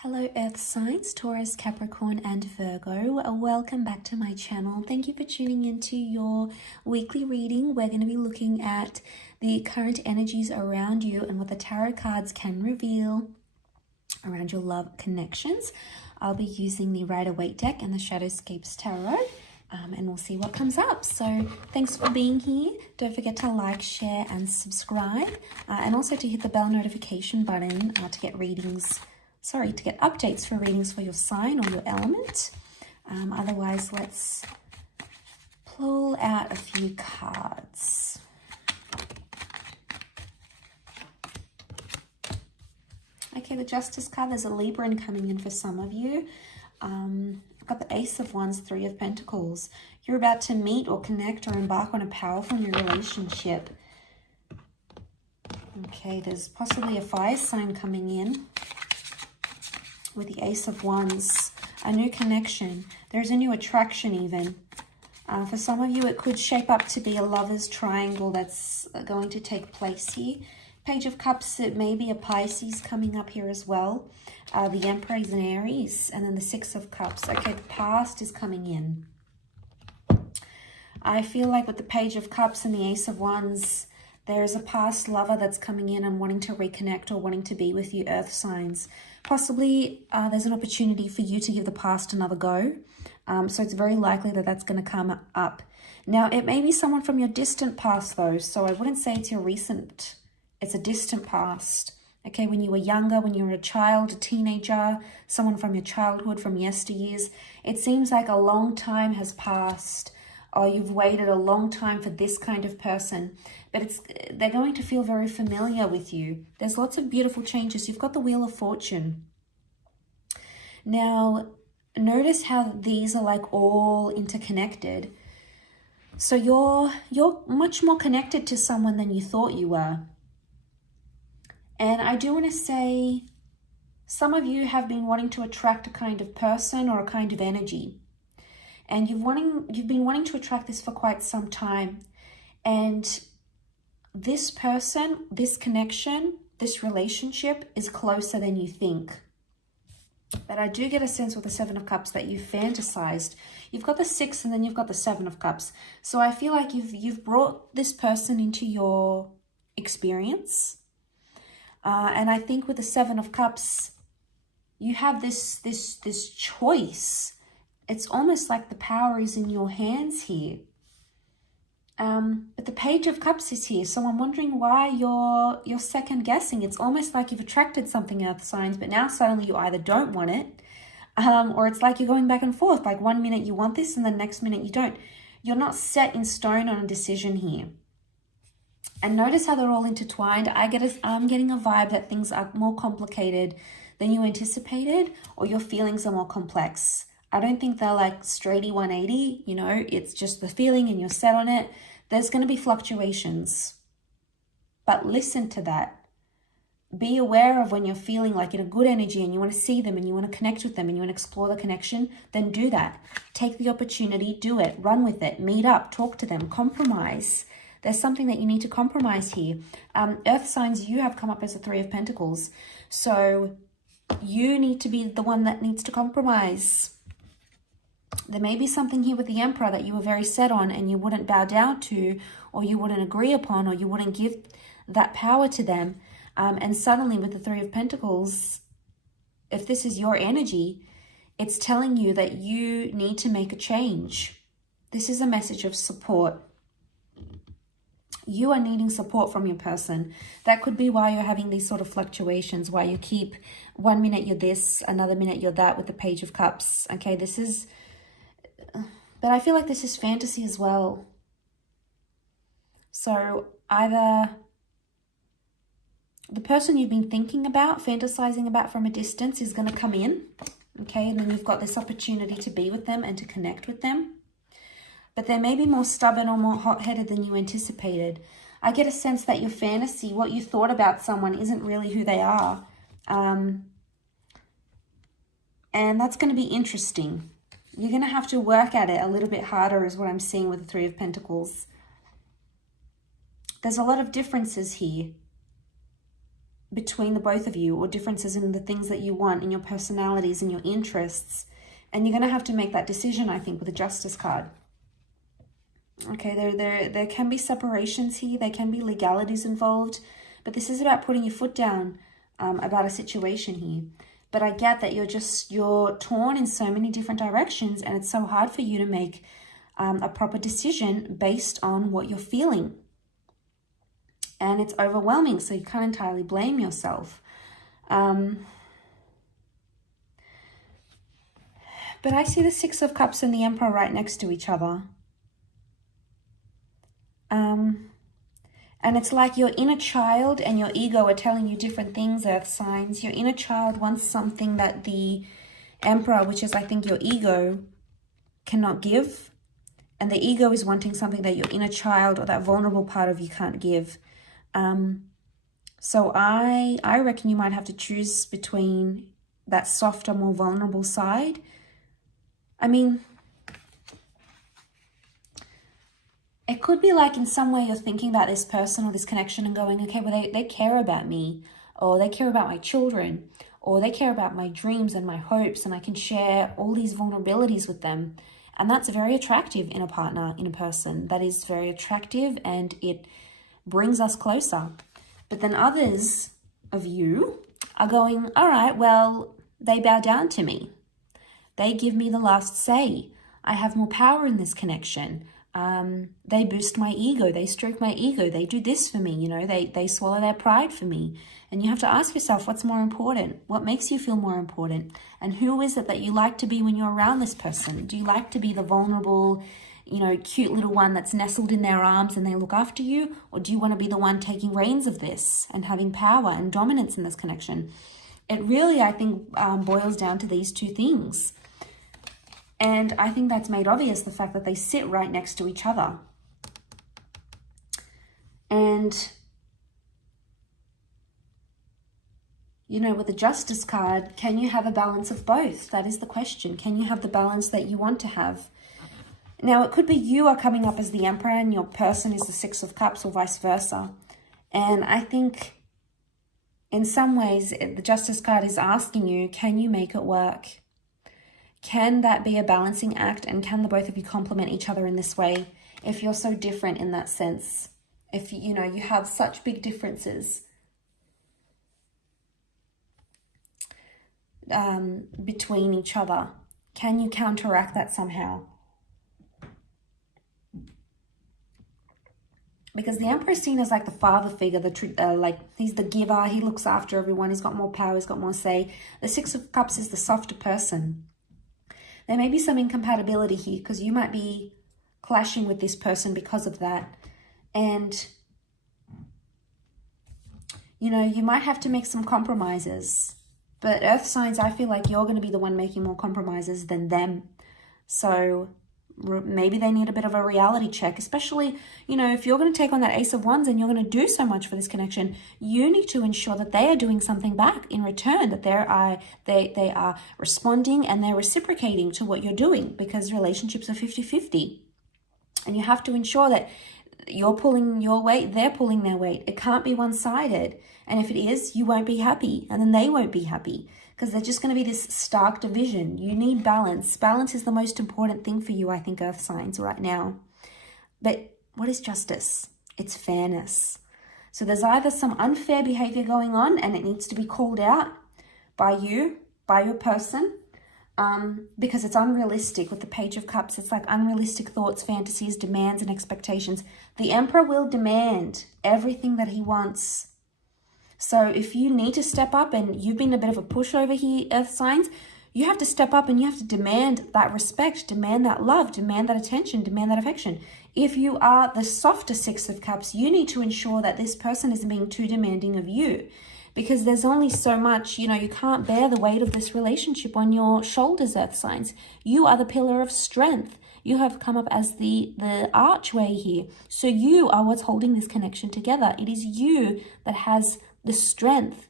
Hello Earth signs, Taurus, Capricorn and Virgo. Welcome back to my channel. Thank you for tuning into your weekly reading. We're going to be looking at the current energies around you and what the tarot cards can reveal around your love connections. I'll be using the Rider-Waite deck and the Shadowscapes Tarot. And we'll see what comes up. So thanks for being here. Don't forget to like, share and subscribe, and also to hit the bell notification button to get updates for readings for your sign or your element. Otherwise, let's pull out a few cards. Okay, the Justice card, there's a Libra coming in for some of you. I've got the Ace of Wands, Three of Pentacles. You're about to meet or connect or embark on a powerful new relationship. Okay, there's possibly a fire sign coming in with the Ace of Wands. A new connection. There's a new attraction even. For some of you, it could shape up to be a lover's triangle that's going to take place here. Page of Cups, it may be a Pisces coming up here as well. The Emperor is an Aries, and then the Six of Cups. Okay, the past is coming in. I feel like with the Page of Cups and the Ace of Wands, there is a past lover that's coming in and wanting to reconnect or wanting to be with you, Earth signs. Possibly there's an opportunity for you to give the past another go. So it's very likely that that's going to come up. Now, it may be someone from your distant past though, so I wouldn't say it's your recent. It's a distant past. Okay, when you were younger, when you were a child, a teenager, someone from your childhood, from yesteryears, it seems like a long time has passed, or you've waited a long time for this kind of person, but they're going to feel very familiar with you. There's lots of beautiful changes. You've got the Wheel of Fortune. Now, notice how these are like all interconnected. So you're much more connected to someone than you thought you were. And I do want to say, some of you have been wanting to attract a kind of person or a kind of energy. And you've been wanting to attract this for quite some time. And this person, this connection, this relationship is closer than you think. But I do get a sense with the Seven of Cups that you've fantasized. You've got the Six and then you've got the Seven of Cups. So I feel like you've brought this person into your experience. And I think with the Seven of Cups, you have this choice. It's almost like the power is in your hands here. But the Page of Cups is here, so I'm wondering why you're second guessing. It's almost like you've attracted something, Earth signs, but now suddenly you either don't want it, or it's like you're going back and forth. Like one minute you want this and the next minute you don't. You're not set in stone on a decision here. And notice how they're all intertwined. I'm getting a vibe that things are more complicated than you anticipated, or your feelings are more complex. I don't think they're like straighty 180, you know, it's just the feeling and you're set on it. There's going to be fluctuations, but listen to that. Be aware of when you're feeling like in a good energy and you want to see them and you want to connect with them and you want to explore the connection, then do that. Take the opportunity, do it, run with it, meet up, talk to them, compromise. There's something that you need to compromise here. Earth signs, you have come up as a Three of Pentacles. So you need to be the one that needs to compromise. There may be something here with the Emperor that you were very set on and you wouldn't bow down to, or you wouldn't agree upon, or you wouldn't give that power to them. And suddenly with the Three of Pentacles, if this is your energy, it's telling you that you need to make a change. This is a message of support. You are needing support from your person. That could be why you're having these sort of fluctuations, why you keep one minute you're this, another minute you're that with the Page of Cups. Okay, but I feel like this is fantasy as well. So either the person you've been thinking about, fantasizing about from a distance is going to come in. Okay, and then you've got this opportunity to be with them and to connect with them. But they may be more stubborn or more hot-headed than you anticipated. I get a sense that your fantasy, what you thought about someone, isn't really who they are. And that's going to be interesting. You're going to have to work at it a little bit harder is what I'm seeing with the Three of Pentacles. There's a lot of differences here. between the both of you, or differences in the things that you want, in your personalities and your interests. And you're going to have to make that decision, I think, with the Justice card. Okay, there can be separations here. There can be legalities involved. But this is about putting your foot down about a situation here. But I get that you're torn in so many different directions, and it's so hard for you to make a proper decision based on what you're feeling. And it's overwhelming, so you can't entirely blame yourself. But I see the Six of Cups and the Emperor right next to each other. And it's like your inner child and your ego are telling you different things, Earth signs. Your inner child wants something that the Emperor, which is I think your ego, cannot give. And the ego is wanting something that your inner child or that vulnerable part of you can't give. So I reckon you might have to choose between that softer, more vulnerable side. I mean, it could be like in some way you're thinking about this person or this connection and going, okay, well, they care about me, or they care about my children, or they care about my dreams and my hopes, and I can share all these vulnerabilities with them. And that's very attractive in a partner, in a person. That is very attractive, and it brings us closer. But then others of you are going, all right, well, they bow down to me. They give me the last say. I have more power in this connection. They boost my ego. They stroke my ego. They do this for me. You know, they swallow their pride for me. And you have to ask yourself, what's more important? What makes you feel more important? And who is it that you like to be when you're around this person? Do you like to be the vulnerable, you know, cute little one that's nestled in their arms and they look after you? Or do you want to be the one taking reins of this and having power and dominance in this connection? It really, I think, boils down to these two things. And I think that's made obvious, the fact that they sit right next to each other. And, you know, with the Justice card, can you have a balance of both? That is the question. Can you have the balance that you want to have? Now, it could be you are coming up as the Emperor and your person is the Six of Cups, or vice versa. And I think in some ways, the Justice card is asking you, can you make it work? Can that be a balancing act, and can the both of you complement each other in this way? If you're so different in that sense, if you know you have such big differences between each other, can you counteract that somehow? Because the Emperor is seen as like the father figure, like he's the giver, he looks after everyone, he's got more power, he's got more say. The Six of Cups is the softer person. There may be some incompatibility here because you might be clashing with this person because of that. And, you know, you might have to make some compromises. But Earth signs, I feel like you're going to be the one making more compromises than them. So maybe they need a bit of a reality check, especially, you know, if you're going to take on that Ace of Wands and you're going to do so much for this connection, you need to ensure that they are doing something back in return, that they are responding and they're reciprocating to what you're doing, because relationships are 50-50. And you have to ensure that you're pulling your weight, they're pulling their weight. It can't be one-sided. And if it is, you won't be happy, and then they won't be happy, because there's just going to be this stark division. You need balance. Balance is the most important thing for you, I think, Earth signs, right now. But what is justice? It's fairness. So there's either some unfair behavior going on and it needs to be called out by you, by your person, because it's unrealistic. With the Page of Cups, it's like unrealistic thoughts, fantasies, demands, and expectations. The Emperor will demand everything that he wants. So if you need to step up, and you've been a bit of a pushover here, Earth signs, you have to step up and you have to demand that respect, demand that love, demand that attention, demand that affection. If you are the softer Six of Cups, you need to ensure that this person isn't being too demanding of you, because there's only so much, you know, you can't bear the weight of this relationship on your shoulders, Earth signs. You are the pillar of strength. You have come up as the archway here. So you are what's holding this connection together. It is you that has the strength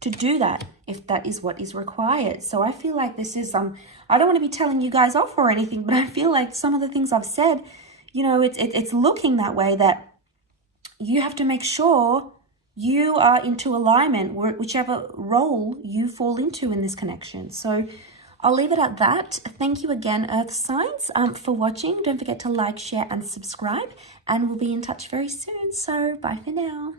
to do that, if that is what is required. So I feel like this is, I don't want to be telling you guys off or anything, but I feel like some of the things I've said, you know, it's looking that way, that you have to make sure you are into alignment, whichever role you fall into in this connection. So I'll leave it at that. Thank you again, Earth signs, for watching. Don't forget to like, share, and subscribe. And we'll be in touch very soon. So bye for now.